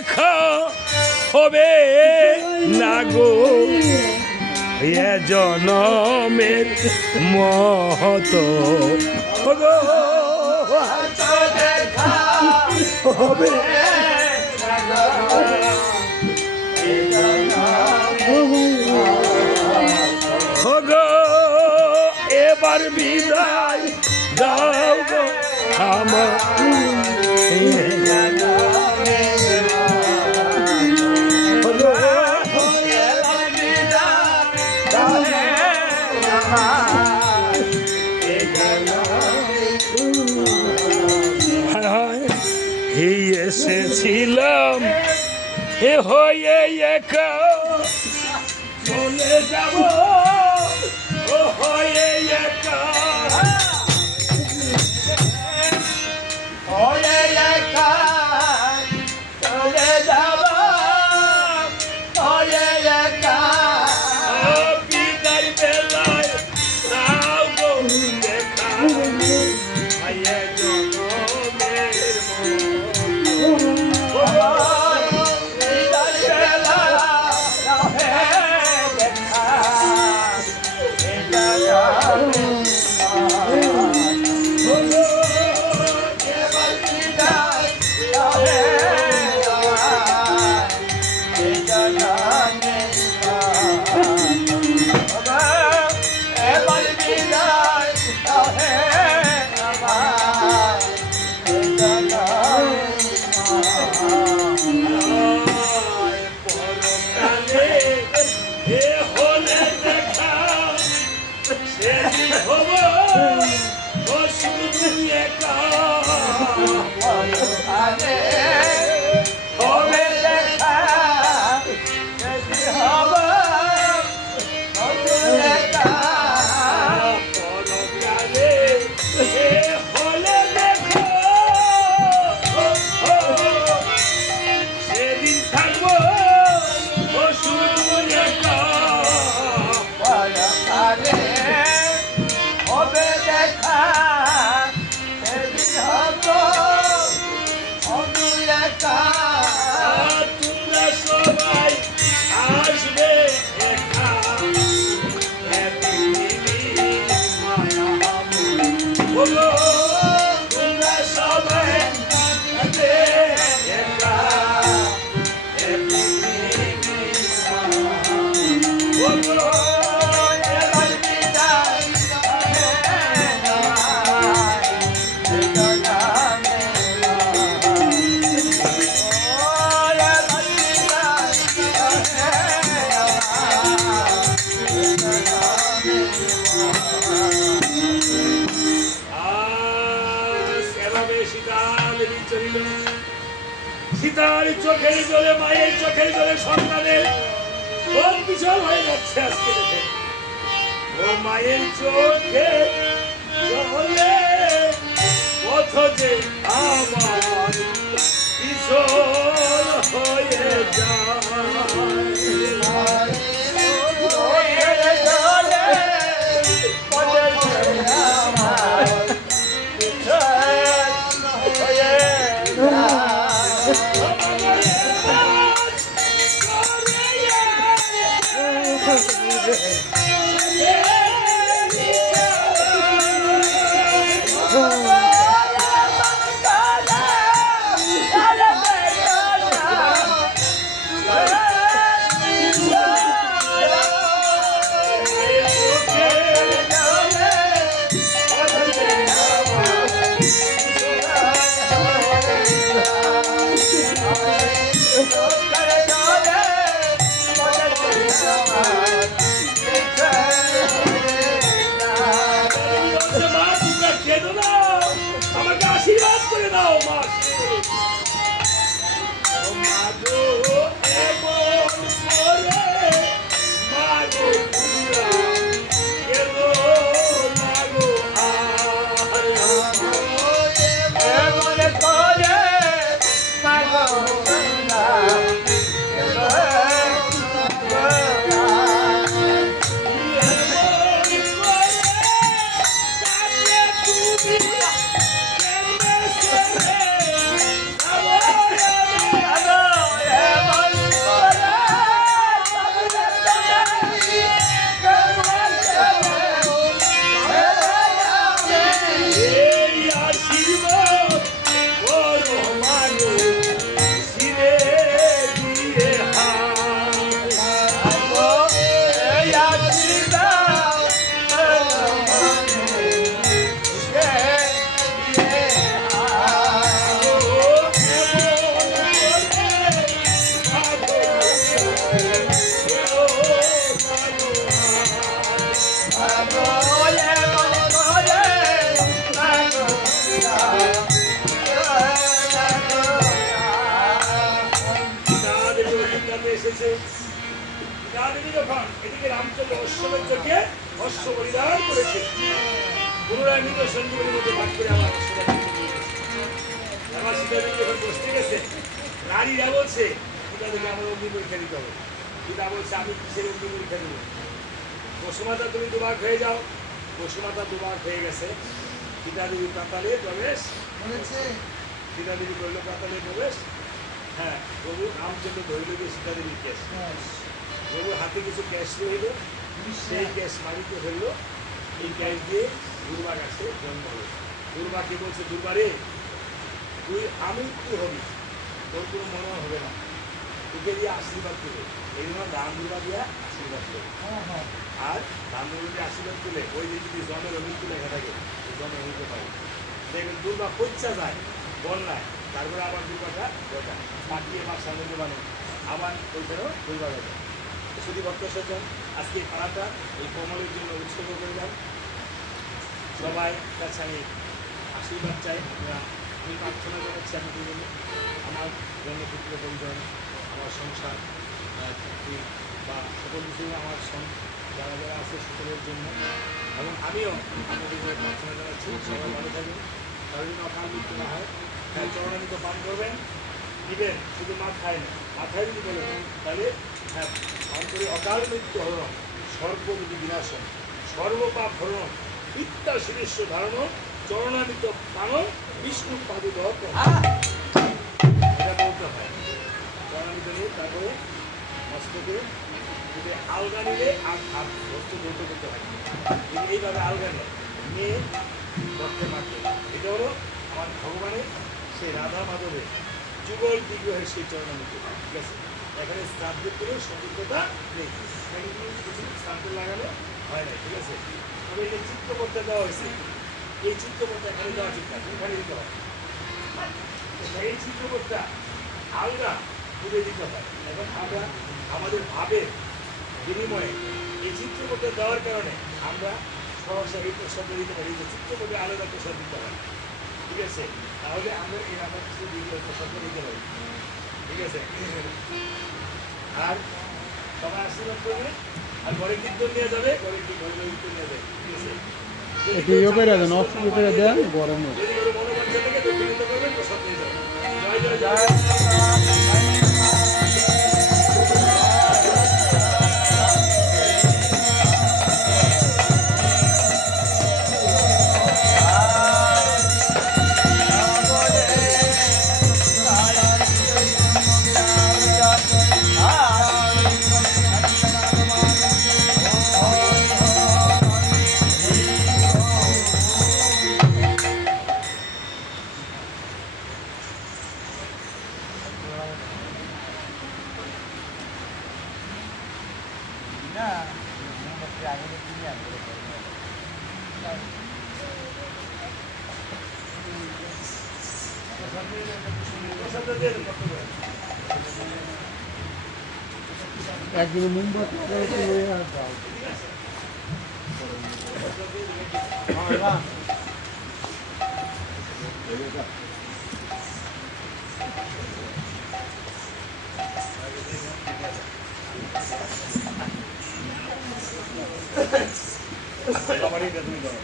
দেখা হবে না গো এ জনমের মতো গো দেখা হবে গো এবার বিদায় দাও গো আমার এসেছিলাম এ হয়ে একা চলে যাব ও হয়ে একা হয়ে একা চলে যাব হয়ে একা বিদায় বেলায় দাও গো দেখা হয়ে জনমের সীতার চোখের জলে মায়ের চোখের জলে সন্তানের কোন বিছল হয়ে যাচ্ছে আজকে দেখে ও মায়ের চোখে জলে পথ যে আমার বিছল হয়ে আমাকে আশীর্বাদ করে দাও মা মাগো এমন করে মাগো এগো মাগো এমন করে মাগো বলিদান করেছে পুনরায় মৃত সঞ্জীবনীর মধ্যে ভাগ করে আমার সীতাদেবীকে নিয়ে গেছে। আমার সীতাদেবী যখন বসতে গেছে রানীরা বলছে সীতাদেবী আমার অগ্নি পরীক্ষা দিতে হবে। সীতা বলছে আমি কিসের অগ্নি পরীক্ষা দেবো? বসুমাতা তুমি দুভাগ হয়ে যাও। বসুমাতা দুভাগ হয়ে গেছে। সীতাদেবী পাতালে প্রবেশ বলেছে সীতাদেবী করল পাতালে প্রবেশ। হ্যাঁ, প্রভু রামচন্দ্র ধরিল গিয়ে সীতাদেবীর কেশ। প্রভুর হাতে কিছু ক্যাশ রইল, সেই ক্যাশ মাটিতে ফেললো। এই ক্যাশ দিয়ে দুর্বা গাছে জন্ম হলো। দুর্বাকে বলছে দুর্বারে তুই আমৃত্যু হবি, তোর কোনো মনে হবে না, তোকে দিয়ে আশীর্বাদ দেবে। এই জন্য দান দুর্বা দিয়া আশীর্বাদ দেবে। আর দান দুর্বা দিয়ে আশীর্বাদ তুলে ওই দিন যদি জমের অমৃত্যু লেখা থাকে ওই জমে হইতে পারে। দেখবেন দুর্বা পচ্চা যায় বন্যায়, তারপরে আবার দুর্বাটা ওটা পাঠিয়ে বা সামনে বানে আবার ওইখানেও দুর্বা গেছে। শুধু ভক্ত সজ্জন আজকে এই পাড়াটা এই কমলের জন্য উৎসর্গ করলাম। সবাই কাছে আমি আশীর্বাদ চাই। আমি প্রার্থনা করেছি আমাদের জন্য, আমার জন্মপুত্র পরিজন, আমার সংসার চাকরি বা সকল কিছু আমার যারা যারা আছে সকলের জন্য। এবং আমিও আপনাদের জন্য প্রার্থনা জানাচ্ছি সবাই ভালো থাকবেন, কারোর জন্য অকাল মৃত্যু না হয়। হ্যাঁ, চরণামৃত পান করবেন, দিবেন, শুধু মাথায় না, মাথায় যদি বলেন তাহলে হ্যাঁ অন্তরে অকাল মৃত্যু হরণ, সর্ববিধি বিনাশন, সর্বপাপ হরণ, বিদ্যা শিরেশ্ব ধারণ, চরণামৃত পানন, বিষ্ণু পাদু দর্পণ। এটা বলতে হয়। চরণামৃত নিয়ে তারপরে মস্তকে যদি আলগা নিলে আর হাত বস্তু ধরতে করতে হয়। এইভাবে আলগা নিয়ে রক্তে মারতে। এটা হলো আমার ভগবানের সেই রাধা মাধবের যুগল বিগ্রহের সেই চরণামৃত। ঠিক আছে, এখানে শ্রাদ্ধের কোনো সতর্কতা নেই, এখানে কিছু শ্রাদ্ধ লাগানো হয় না। ঠিক আছে, তবে এই যে চিত্রপটটা দেওয়া হয়েছে, এই চিত্রপটটা এখানে দেওয়া ঠিক না, এখানে দিতে হয়। এই চিত্রপটটা আলগা তুলে দিতে হয়। এখন আমরা আমাদের ভাবের বিনিময়ে এই চিত্রপটটা দেওয়ার কারণে আমরা সহসা এই প্রসাদটা দিতে পারি, যে চিত্রপটে আলাদা প্রসাদ দিতে হয়। ঠিক আছে, তাহলে আমরা এই রাধা কৃষ্ণ বিগ্রহের প্রসাদটা দিতে পারি। ঠিক আছে, আর সবাই আশীর্বাদ করবে। আর ঘরে কীর্তন নিয়ে যাবে, ঘরে কীর্তন নিয়ে যাবে। ঠিক আছে, যদি কোনো মনোবাঞ্ছা থেকে দক্ষিণিত করবেন প্রসাদ নিয়ে যাবে। জয় জয় জয়। প্রসাদটা দিয়ে দেন কত করে? একদিন মোমবাতি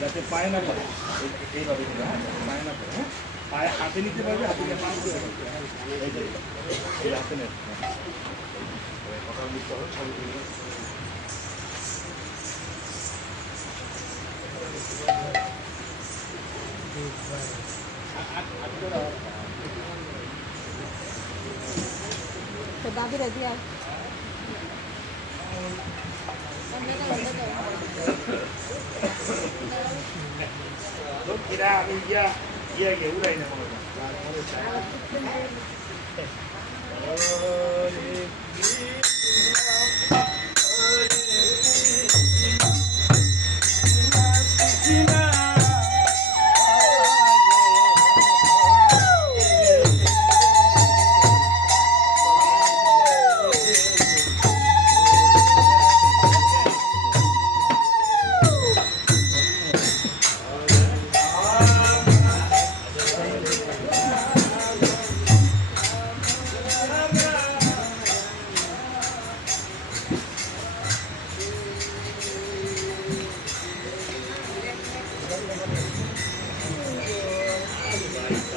যাতে পায়ে না পড়ে, এইভাবে পায়ে না পড়ে। হ্যাঁ, পায়ে হাতে নিতে পারবে, হাতে নিয়ে পান করে এই হাতে নেন। তো দাবিরা দিয়া লোকেরা আমি গিয়ে উড়াই না মনে আরেকটা